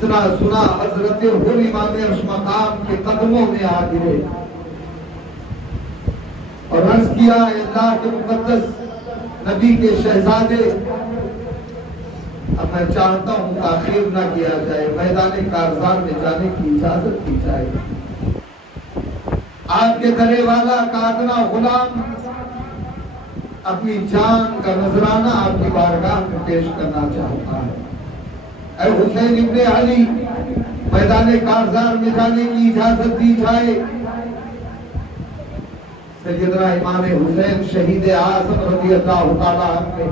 اتنا سنا حضرت حر امام عرش مقام کے قدموں میں آ گرے اور عرض کیا اللہ کے مقدس نبی کے شہزادے، اب میں چاہتا ہوں تاخیر نہ کیا جائے، میدان کارزار میں جانے کی اجازت دی جائے۔ آپ کے گلے والا کا ادنا غلام اپنی جان کا نذرانہ آپ کی بارگاہ میں پیش کرنا چاہتا ہے۔ اے حسین ابن علی، میدان کارزار میں جانے کی اجازت دی جائے۔ سیدنا امام حسین شہید اعظم رضی اللہ تعالیٰ عنہ نے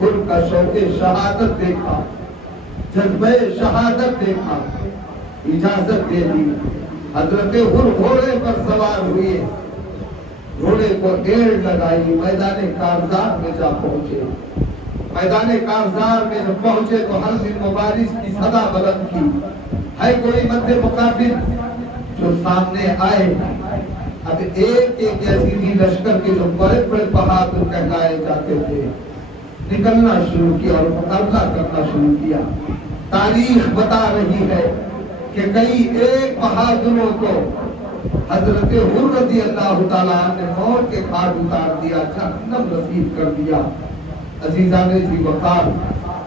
حر کا شوق شہادت دیکھا، جذبہ شہادت دیکھا، اجازت دے دی۔ حضرت حر گھوڑے پر سوار ہوئے، گھوڑے کو ایڑ لگائی، میدان کارزار میں جا پہنچے۔ میدان کارزار میں جب پہنچے تو ہر دن مبارز کی صدا بلند کی، ہے کوئی مد مقابل جو سامنے آئے۔ اب ایک یزیدی لشکر کے جو بڑے بڑے بہادر کہلائے جاتے تھے نکلنا شروع کیا اور مقابلہ کرنا شروع کیا۔ تاریخ بتا رہی ہے کہ کئی ایک بہادروں کو حضرت حر رضی اللہ تعالیٰ نے موت کے گھاٹ اتار دیا، جہنم نصیب کر دیا۔ عزیزان جی وقار،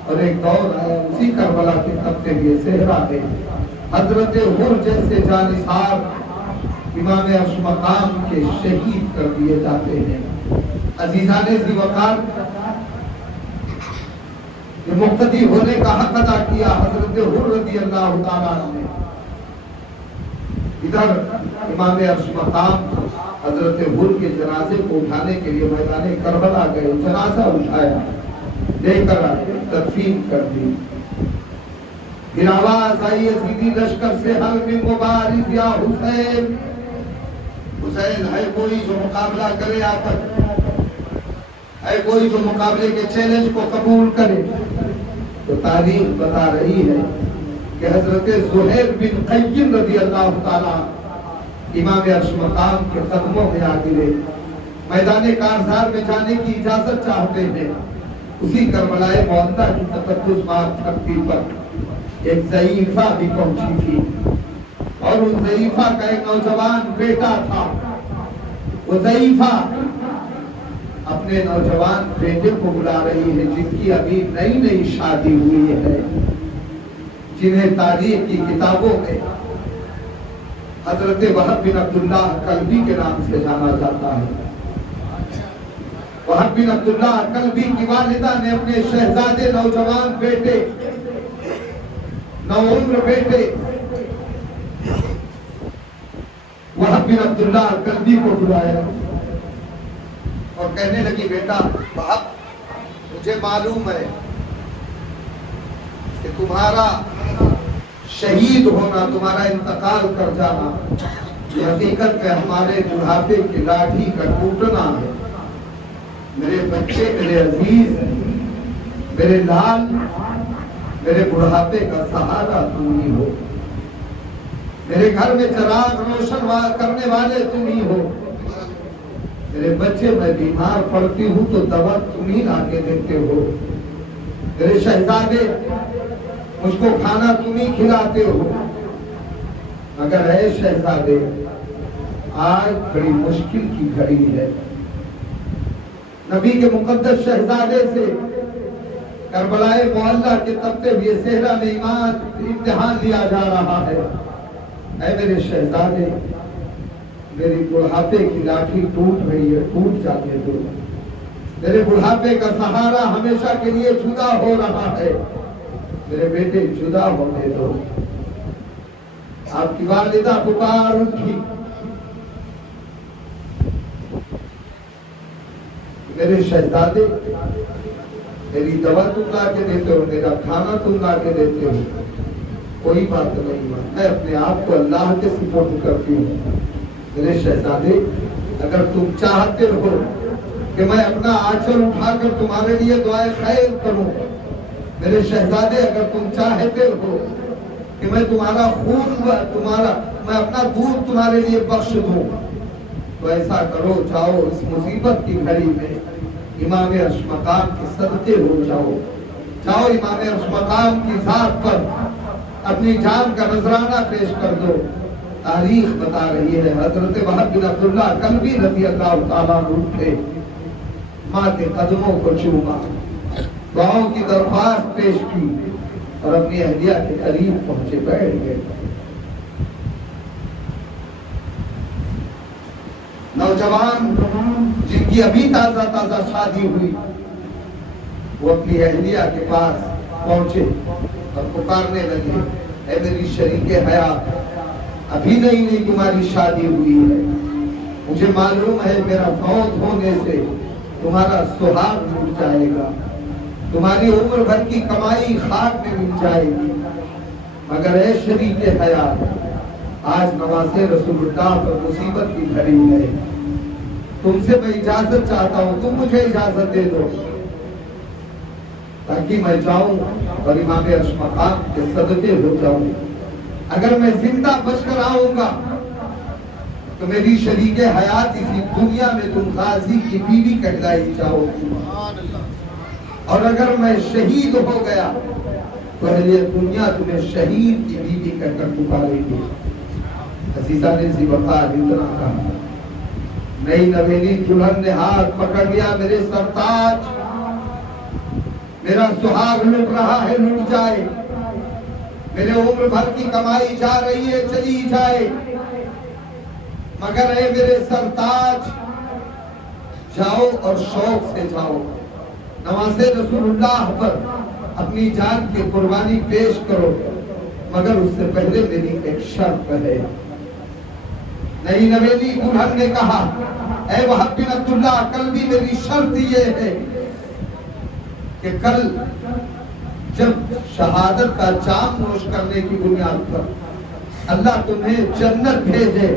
اور ایک دور آیا اسی کربلا کے خطے یہ صحرا ہے، حضرت حر جیسے جانثار امام عرش مقام کے شہید کر دیے جاتے ہیں۔ عزیزان جی وقار، یہ مقتدی ہونے کا حق ادا کیا حضرت حر رضی اللہ تعالیٰ نے۔ ادھر امام عرش مقام حضرت حر کے جنازے کو اٹھانے کے لیے میدان کربلا گئے، جنازہ اٹھایا، لے کر آئے، تدفین کر دی۔ پھر آواز آئی یزیدی لشکر سے، حل من مبارز یا حسین، حسین ہے کوئی جو مقابلہ کرے آپ، ہے کوئی جو مقابلے کے چیلنج کو قبول کرے؟ تو تاریخ بتا رہی ہے کہ حضرت زہیر بن قیم رضی اللہ تعالیٰ امام عرش مقام کے قدموں میں آ گرے، میدان کارزار میں جانے کی اجازت چاہتے ہیں۔ اسی کربلائے معدہ کی تقدس مار دھرتی پر ایک ضعیفہ بھی پہنچی تھی، اور اس ضعیفہ کا ایک نوجوان بیٹا تھا۔ وہ ضعیفہ اپنے نوجوان بیٹے کو بلا رہی ہے جن کی ابھی نئی نئی شادی ہوئی ہے، جنہیں تاریخ کی کتابوں میں حضرت وہب بن عبداللہ کلبی کے نام سے جانا جاتا ہے۔ وہب بن عبداللہ کلبی کی والدہ نے اپنے شہزادے نوجوان بیٹے، نوعمر بیٹے وہب بن عبداللہ کلبی کو بلایا اور کہنے لگی، بیٹا وہب، مجھے معلوم ہے کہ تمہارا شہید ہونا، تمہارا انتقال کر جانا یہ حقیقت میں ہمارے بڑھاپے کی لاٹھی کا ٹوٹنا ہے۔ میرے بچے، میرے عزیز، میرے لال، میرے بڑھاپے کا سہارا تم ہی ہو، میرے گھر میں چراغ روشن کرنے والے تم ہی ہو۔ میرے بچے، میں بیمار پڑتی ہوں تو دوا تم ہی لا کے دیتے ہو۔ میرے شہزادے، مجھ کو کھانا تم ہی کھلاتے ہو۔ مگر اے شہزادے، آج بڑی مشکل کی گھڑی ہے۔ نبی کے مقدس شہزادے سے کربلائے معلّہ کے تپتے ہوئے صحرا میں امتحان لیا جا رہا ہے۔ اے میرے شہزادے، میری بڑھاپے کی لاٹھی ٹوٹ رہی ہے، ٹوٹ جانے دو۔ میرے بڑھاپے کا سہارا ہمیشہ کے لیے جدا ہو رہا ہے، میرے بیٹے جدا ہونے دو۔ آپ کی والدہ پکار اٹھی، میرے شہزادے، میری دوا تم لا کے دیتے ہو، میرا کھانا تم لا کے دیتے ہو، کوئی بات نہیں، میں اپنے آپ کو اللہ کے سپرد کرتی ہوں۔ میرے شہزادے، اگر تم چاہتے ہو کہ میں اپنا آنچل اٹھا کر تمہارے لیے دعائے خیر کروں، میرے شہزادے اگر تم چاہتے ہو کہ میں تمہارا خون میں اپنا دودھ تمہارے لیے بخش دوں، تو ایسا کرو، جاؤ اس مصیبت کی گھڑی میں امام عرش مقام کے صدقے ہو جاؤ، جاؤ امام عرش مقام کی ذات پر اپنی جان کا نذرانہ پیش کر دو۔ تاریخ بتا رہی ہے حضرت وہب بن عبداللہ کلبی رضی اللہ تعالیٰ عنہ تھے، ماں کے قدموں کو چوما، دعاؤں کی درخواست پیش کی اور اپنی اہلیہ کے قریب پہنچے، بیٹھ گئے۔ نوجوان جن کی ابھی تازہ شادی ہوئی، وہ اپنی اہلیہ کے پاس پہنچے اور پکارنے لگے، اے میری شریک حیات، ابھی نہیں تمہاری شادی ہوئی ہے، مجھے معلوم ہے میرا فوت ہونے سے تمہارا سہاگ ٹوٹ جائے گا، تمہاری عمر بھر کی کمائی خاک میں مل جائے گی، مگر اے شریک حیات، آج نواز رسول اللہ پر مصیبت کی گھڑی ہے، تم سے میں اجازت چاہتا ہوں، تم مجھے اجازت دے دو تاکہ میں جاؤں اور امام عرش مقام کے صدقے ہو جاؤں۔ اگر میں زندہ بچ کر آؤں گا تو میری شریک حیات اسی دنیا میں تم غازی کی بیوی کہلائی جاؤ گی، اور اگر میں شہید ہو گیا تو اہل دنیا تمہیں شہید کی بیوی کہہ کر پکارے گی۔ عزیزان ذی وقار اتنا کہا، نئی نویلی دلہن نے ہاتھ پکڑ لیا، میرے سرتاج، میرا سہاگ لٹ رہا ہے، لٹ جائے، میرے عمر بھر کی کمائی جا رہی ہے، چلی جائے، مگر اے میرے سرتاج، جاؤ اور شوق سے جاؤ، نواز رسول اللہ پر اپنی جان کی قربانی پیش کرو، مگر اس سے پہلے میری ایک شرط ہے۔ نئی نویلی دلہن نے کہا، اے وہب بن عبداللہ، کل بھی میری شرط یہ ہے کہ کل جب شہادت کا جام نوش کرنے کی بنیاد پر اللہ تمہیں جنت بھیجے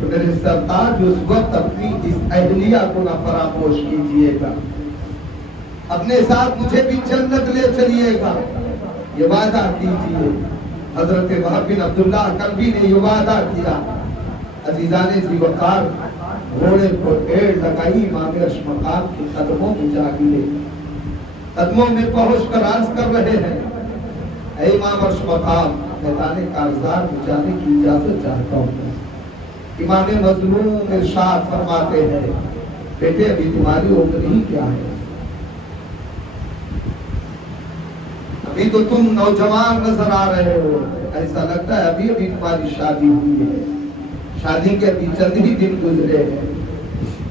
تو میرے سرتاج اس وقت اپنی اس اہلیہ کو نہ فراموش کیجئے گا، اپنے ساتھ مجھے بھی جنت لے چلیے گا، یہ وعدہ کیجئے۔ حضرت وہب بن عبداللہ کلبی نے یہ وعدہ کیا۔ عزیزان ذی وقار، گھوڑے کو ایڑ لگائی، امام عرش مقام کے قدموں میں جا گرے، قدموں میں پہنچ کر عرض کر رہے ہیں، اے امام عرش مقام، میدان کارزار میں جانے کی اجازت چاہتا ہوں۔ امام مظلوم ارشاد فرماتے ہیں، بیٹے ابھی تمہاری عمر ہی کیا ہے، ابھی تو تم نوجوان نظر آ رہے ہو، ایسا لگتا ہے ابھی تمہاری شادی ہوئی ہے، شادی کے ابھی چند ہی دن گزرے ہیں۔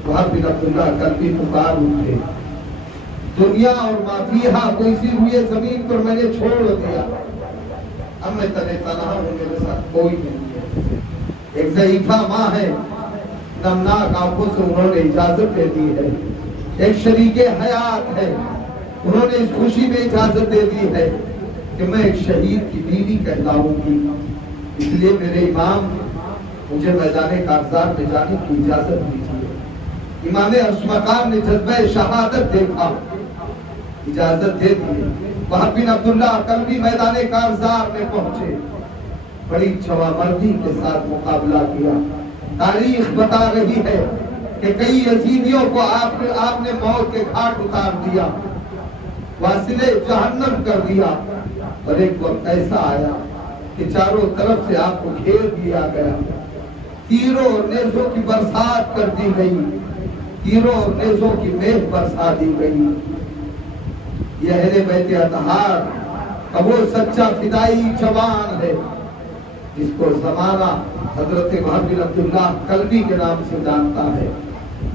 وہب بن عبداللہ کلبی پکار اٹھے، دنیا اور ما فیہا کو اسی ہوئے زمین پر میں نے چھوڑ دیا، اب میں تنہا تنہا ہوں، میرے ساتھ کوئی نہیں ہے۔ ایک ضعیفہ ماں ہے، نمناک آنکھوں سے انہوں نے اجازت دے دی ہے، ایک شریک حیات ہے، انہوں نے اس خوشی میں اجازت دے دی ہے کہ میں ایک شہید کی بیوی کہلاؤں گی، اس لیے میرے امام مجھے میدان کارزار میں جانے کی اجازت دیجیے۔ امام عرش مقام نے جذبہ شہادت دیکھا، اجازت دے دی۔ وہب بن عبداللہ کلبی میدان کارزار میں پہنچے، بڑی جوامردی کے ساتھ مقابلہ کیا۔ تاریخ بتا رہی ہے کہ کئی یزیدیوں کو آپ نے موت کے گھاٹ اتار دیا، واصلے جہنم کر دیا، اور ایک وقت ایسا آیا کہ چاروں طرف سے آپ کو گھیر دیا گیا، تیروں اور نیزوں کی برسات کر دی گئی، تیروں اور نیزوں کی میغ برسا دی گئی۔ یہ اہل بیت اطہار کا وہ سچا فدائی جوان ہے جس کو زمانہ حضرت وہب بن عبداللہ کلبی کے نام سے جانتا ہے،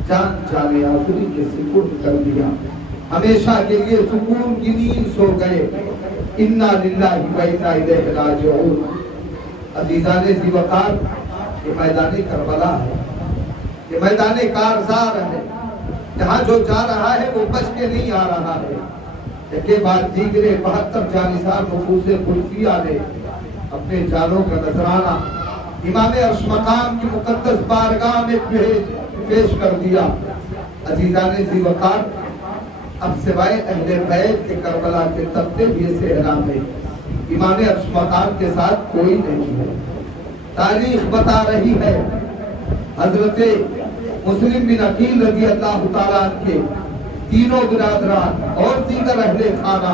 جان جانے آخری کے سپرد کر دیا، ہمیشہ کے لیے سکون کی نیند سو گئے۔ انا للہ و انا الیہ راجعون۔ عزیزان ذی وقار، یہ میدان کربلا ہے، یہ میدان کارزار ہے، جہاں جو جا رہا ہے وہ بچ کے نہیں آ رہا ہے۔ ایک بار دیگرے 72 جانثار نفوس قدسیہ نے اپنے جانوں کا نذرانہ امام عرش مقام کی مقدس بارگاہ میں پیش کر دیا۔ عزیزان ذی وقار، اب سوائے اہل بیت کے کربلا کے تبتے بھی صحرا میں امام عرش مقام کے ساتھ کوئی نہیں ہے۔ تاریخ بتا رہی ہے حضرت مسلم بن عقیل رضی اللہ تعالیٰ عنہ کے تینوں برادران اور دیگر اہل خانہ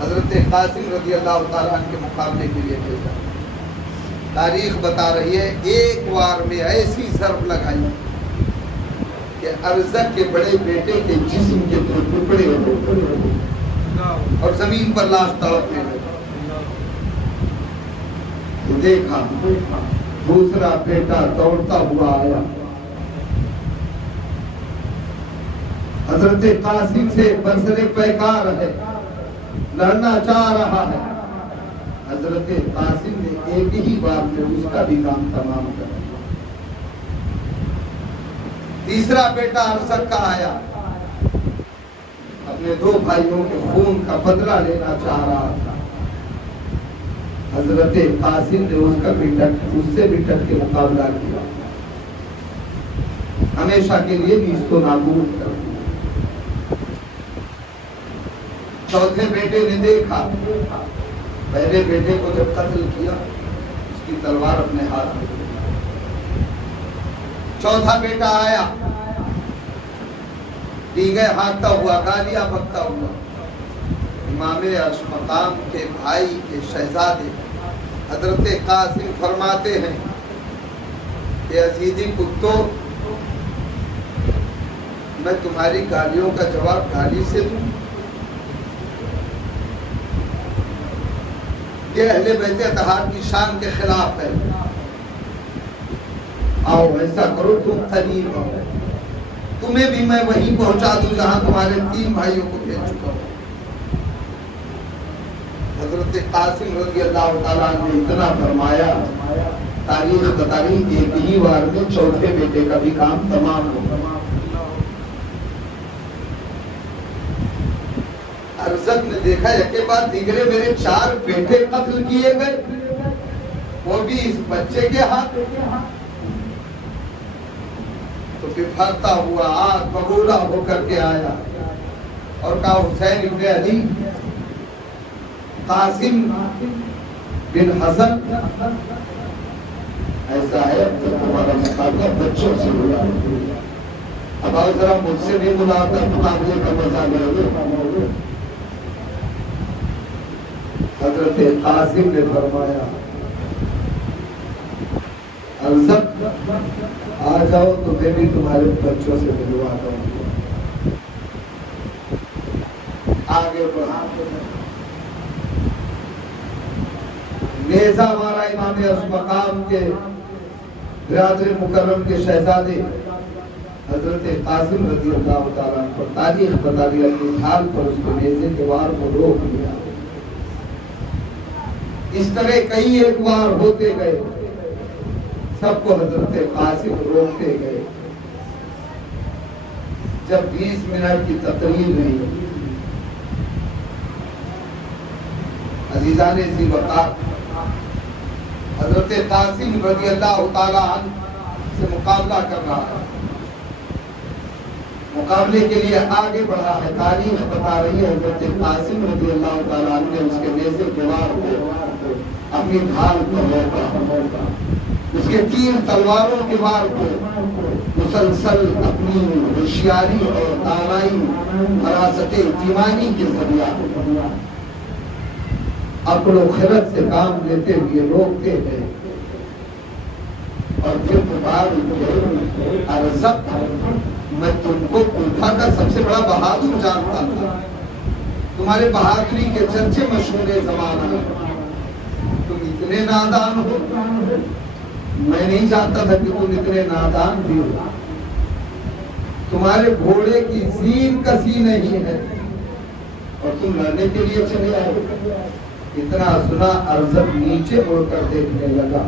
حضرت قاسم رضی اللہ تعالیٰ عنہ کے مقابلے کے لیے بھیجا. تاریخ بتا رہی ہے ایک وار میں ایسی ضرب لگائی کہ ارزق کے بڑے بیٹے کے جسم کے ٹکڑے ہوئے اور زمین پر لاش تڑپنے لگا. دیکھا دوسرا بیٹا دوڑتا ہوا آیا, حضرت قاسم سے برسر پیکار ہے, لڑنا چاہ رہا ہے. حضرت قاسم نے ایک ہی بار میں اس کا بھی کام تمام کر دیا. تیسرا بیٹا ارزق کا آیا, اپنے دو بھائیوں کے خون کا بدلہ لینا چاہ رہا تھا. حضرت قاسم نے اس سے بھی ڈٹ کے مقابلہ کیا, ہمیشہ کے لیے بھی اس کو نابود کر دیا. چوتھے بیٹے نے دیکھا, پہلے بیٹے کو جب قتل کیا اس کی تلوار اپنے ہاتھ میں. چوتھا بیٹا آیا, دیگے ہانکتا ہوا, گالیاں بکتا ہوا. امام عرش مقام کے بھائی کے شہزادے حضرت قاسم فرماتے ہیں کہ عزیزی کتو, میں تمہاری گالیوں کا جواب گالی سے دوں؟ یہ اہل بیت اطہار کی شان کے خلاف ہے. آؤ ایسا کرو, تم قریب ہو, تمہیں بھی میں وہیں پہنچا دوں جہاں تمہارے تین بھائیوں کو بھیج چکا ہوں. حضرت قاسم رضی اللہ تعالیٰ نے اتنا فرمایا, تاریخ بتا رہی ایک ہی بار میں چوتھے بیٹے کا بھی کام تمام ہو. ارزق نے دیکھا ایک کے بعد دیگرے میرے 4 بیٹے قتل کیے گئے, وہ بھی اس بچے کے ہاتھ. تو بھرتا ہوا آگ بگولا ہو کر کے آیا اور کہا حسین ابن علی, قاسم بن حسن ایسا ہے اب تک تمہارا مقابلہ بچوں سے ہوا. اب آؤ ذرا مجھ سے بھی ملا کر مقابلے کا مزہ لے. حضرت قاسم نے فرمایا ارزق آ جاؤ تو میں بھی تمہارے بچوں سے ملواتا ہوں. آگے بڑھا نیزہ مارا امام عرش مقام کے برادر مکرم کے شہزادے حضرت قاسم رضی اللہ تعالیٰ عنہ پر. تاریخ بتا دیا کہ ڈھال پر اس کو نیزے کے وار کو روک لیا. اس طرح کئی ایک وار ہوتے گئے, سب کو حضرت قاسم روکتے گئے. جب 20 منٹ کی تقریر رہی, عزیزان ذی وقار حضرت قاسم رضی اللہ تعالیٰ عنہ سے مقابلہ کر رہا ہے, مقابلے کے لیے آگے بڑھا ہے. تاریخ بتا رہی ہے حضرت قاسم رضی اللہ تعالیٰ عنہ نے اس کے نیزے کے وار کو اپنی ڈھال کو روکا, اس کے 3 تلواروں کے وار کو مسلسل اپنی ہوشیاری اور دانائی فراست ایمانی کے ذریعہ عقل و خرد سے کام لیتے ہوئے روکتے ہیں. اور پھر پکار ارزق, میں تم کو کوفہ کا سب سے بڑا بہادر جانتا تھا, تمہارے بہادری کے چرچے مشہور زمانہ, تم اتنے نادان ہو. میں نہیں جانتا تھا کہ تم اتنے نادان بھی ہو. تمہارے گھوڑے کی زین کسی نہیں ہے اور تم لڑنے کے لیے چلے آئے. اتنا سنا ارزق نیچے مڑ کر دیکھنے لگا.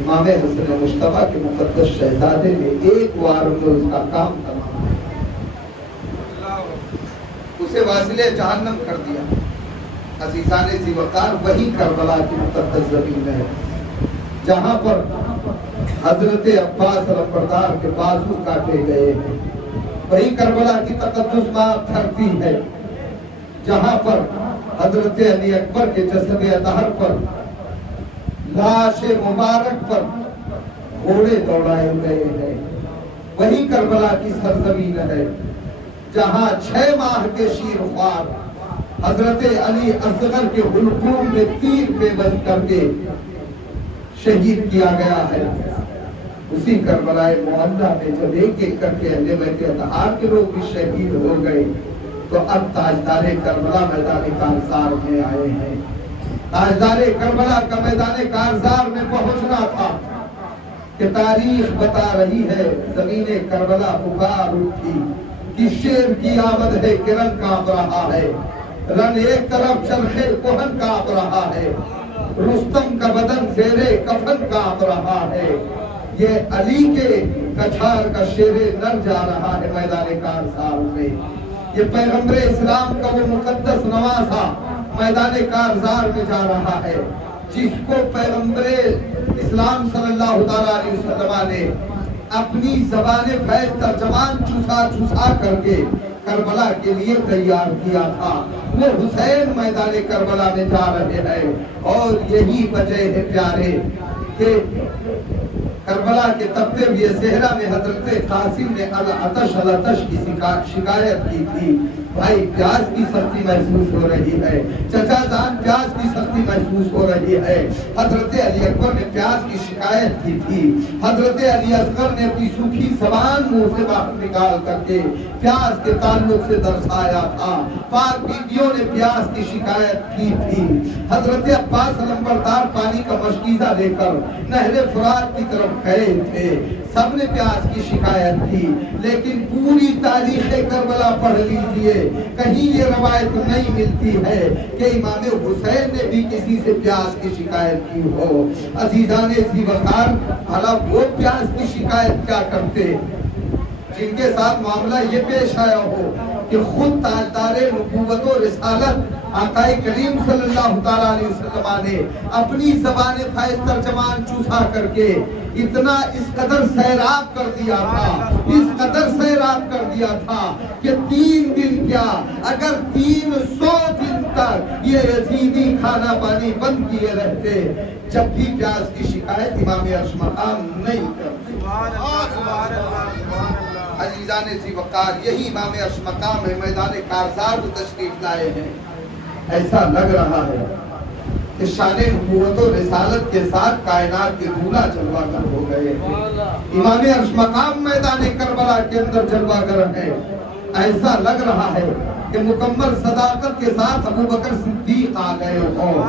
امام حسن مصطفیٰ کے مقدس شہزادے نے ایک وار میں اس کا کام تمام اسے واصل جہنم کر دیا. عزیزان ذی وقار وہی کربلا کی مقدس زمین ہے جہاں پر حضرت عباس علمبردار کے بازو کاٹے گئے ہیں. وہی کربلا کی تقدس ماں دھرتی ہے جہاں پر حضرت علی اکبر کے جسد اطہر پر لاش مبارک پر گھوڑے دوڑائے گئے ہیں. وہی کربلا کی سرزمین ہے جہاں 6 ماہ کے شیر خوار حضرت علی اصغر کے حلقوم میں تیر پہ بند کر کے شہید کیا گیا ہے۔ اسی کربلا معلیٰ میں جب ایک ایک کر کے اہل بیت اطہار کے لوگ بھی شہید ہو گئے تو اب تاجدار کربلا میدان کارزار میں آئے ہیں۔ تاجدار کربلا کا میدان کارزار میں پہنچنا تھا کہ تاریخ بتا رہی ہے زمین کربلا پکار اٹھی کہ شیر کی آمد ہے، کرن کانپ رہا ہے، رن ایک طرف چرخے کوہن کانپ رہا ہے، رستم کا بدن زیرے کفن کانپ رہا ہے۔ یہ علی کے کچھار کا شیر نر جا رہا ہے میدان کارزار میں۔ یہ پیغمبر اسلام کا وہ مقدس نواسا میدان کارزار میں جا رہا ہے، جس کو پیغمبر اسلام صلی اللہ علیہ وسلم نے اپنی زبان فیض ترجمان چوسا کر کے کربلا کے لیے تیار کیا تھا۔ وہ حسین میدان کربلا میں جا رہے ہیں، اور یہی وجہ ہے پیارے کہ کربلا کے تپتے ہوئے صحرا میں حضرت قاسم نے العطش کی شکایت کی تھی، بھائی پیاس کی سختی محسوس ہو رہی ہے، چچا جان پیاس کی سختی محسوس ہو رہی ہے۔ حضرت علی اکبر نے پیاس کی شکایت کی تھی، حضرت علی اصغر نے اپنی سوکھی زبان منہ سے باہر نکال کر کے پیاس کے تعلق سے درسایا تھا، پاک بیویوں نے پیاس کی شکایت کی تھی۔ حضرت عباس علمبردار پانی کا مشکیزہ لے کر نہر فرات کی طرف گئے تھے، سب نے پیاس کی شکایت کی، لیکن پوری تاریخ کربلا پڑھ لیجئے، کہیں یہ روایت نہیں ملتی ہے کہ امام حسین نے بھی کسی سے پیاس کی شکایت کی ہو۔ عزیزان ذی وقار، بھلا وہ پیاس کی شکایت کیا کرتے جن کے ساتھ معاملہ یہ پیش آیا ہو کہ خود تاجدار نبوت و رسالت آقا کریم صلی اللہ علیہ وسلم نے اپنی زبان فیض ترجمان چوسا کر کے اتنا اس قدر سیراب کر دیا تھا، اس قدر سیراب کر دیا تھا کہ 3 دن کیا اگر 300 دن تک یہ یزیدی کھانا پانی بند کیے رہتے، جب بھی پیاس کی شکایت امام عرش مقام نہیں کرتے۔ عزیزان ذی وقار، یہی امام عرش مقام ہے، میدان کارزار میں تشریف لائے ہیں۔ ایسا لگ رہا ہے کہ شان نبوت و رسالت کے ساتھ کائنات کے دھولا جلوہ گر ہو گئے ہیں۔ امام عرش مقام میدان کربلا کے اندر جلوہ گر ہے۔ ایسا لگ رہا ہے کہ مکمل صداقت کے ساتھ ابو بکر صدیق آ گئے ہوں۔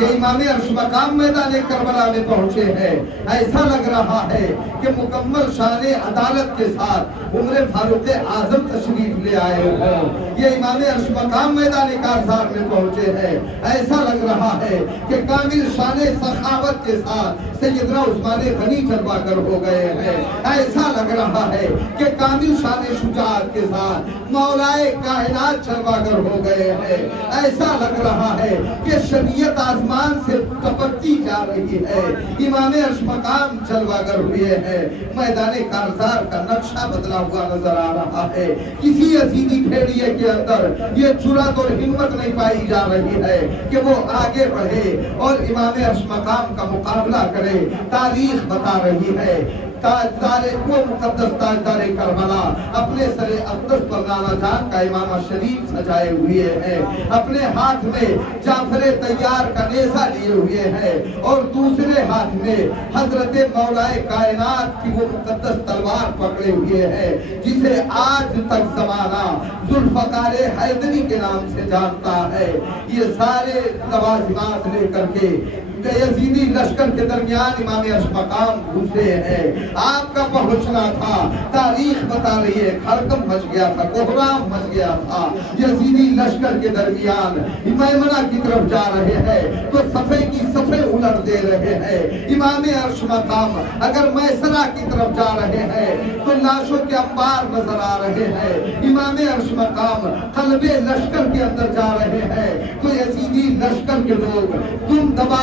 یہ امام عرش مقام میدان کربلا میں پہنچے ہیں۔ ایسا لگ رہا ہے کہ مکمل شان عدالت کے ساتھ عمر فاروق اعظم تشریف لے آئے ہوں۔ یہ امام عرش مقام میدان کارزار میں پہنچے ہیں۔ ایسا لگ رہا ہے کہ کامل شان سخاوت کے ساتھ سیدنا عثمان غنی جلوہ گر ہو گئے ہیں۔ ایسا لگ رہا ہے کہ کامل شان شجاعت کے ساتھ مولائے کائنات جلوہ گر ہو گئے ہیں۔ ایسا لگ رہا ہے کہ شریعت آسمان سے ٹپکتی جا رہی ہے۔ امام عرش مقام جلوہ گر ہوئے ہیں۔ میدان کارزار کا نقشہ بدلا ہوا نظر آ رہا ہے۔ کسی یزیدی بھیڑیے کے اندر یہ جرأت اور ہمت نہیں پائی جا رہی ہے کہ وہ آگے بڑھے اور امام عرش مقام کا مقابلہ کرے۔ تاریخ بتا رہی ہے وہ مقدس تاجدار کربلا اپنے سر اقدس پر نانا جان کا امامہ شریف سجائے ہوئے ہیں، اپنے ہاتھ میں جعفر طیار کا نیزہ لیے ہوئے ہیں، اور دوسرے ہاتھ میں حضرت مولائے کائنات کی وہ مقدس تلوار پکڑے ہوئے ہیں جسے آج تک زمانہ ذوالفقار حیدری کے نام سے جانتا ہے۔ یہ سارے لوازمات لے کر کے یزیدی لشکر کے درمیان امام عرش مقام گھسے ہیں۔ آپ کا پہنچنا تھا، تاریخ بتا رہی ہے، خرقم مچ گیا تھا، کوہرام مچ گیا تھا۔ یزیدی لشکر کے درمیان میمنہ کی طرف جا رہے ہیں تو صفے کی صفے الٹ دے رہے ہیں۔ امام عرش مقام اگر میسرہ کی طرف جا رہے ہیں تو لاشوں کے انبار نظر آ رہے ہیں۔ امام عرش مقام قلب لشکر کے اندر جا رہے ہیں تو یزیدی لشکر کے لوگ دم دبا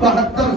72